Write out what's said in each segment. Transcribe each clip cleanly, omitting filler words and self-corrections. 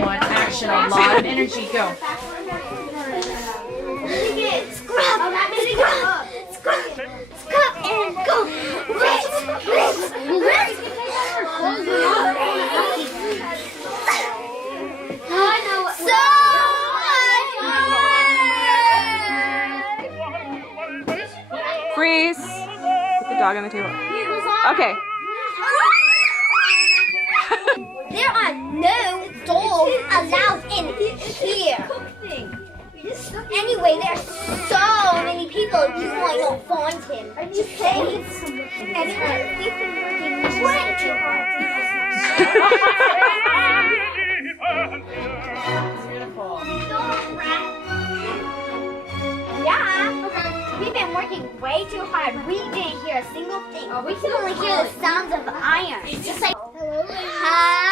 One action, a lot of energy, go. Scrub, and go. Rinse. So much. Freeze. Put the dog on the table. Okay. There are no dogs allowed in here. Anyway, there's so many people you might not find him. I'm just saying. Anyway, we've been working way too hard. Beautiful. Yeah. We've been working way too hard. We didn't hear a single thing. We can only hear the sounds of iron. It's just like, hi,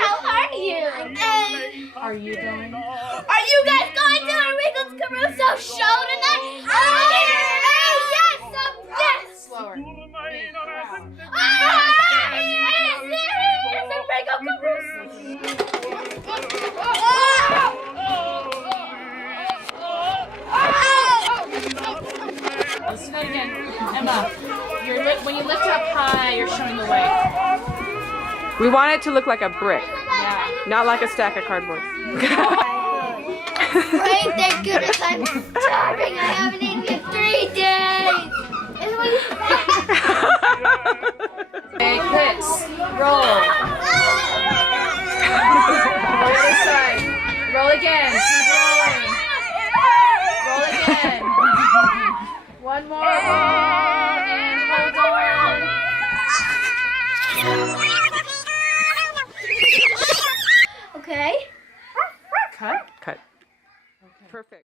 how are you? Are you going? Are you guys going to the Wiggles Caruso show tonight? Yes! Slower. It's a Wiggle Caruso. Let's do it again. Emma, when you lift up high, you're showing the way. We want it to look like a brick, Yeah. not like a stack of cardboard. Right, thank goodness I'm starving. I haven't eaten in 3 days. Okay, quits. Roll. The other side. Roll again. Keep rolling. Roll again. One more roll and hold on. Okay. Cut. Cut. Perfect.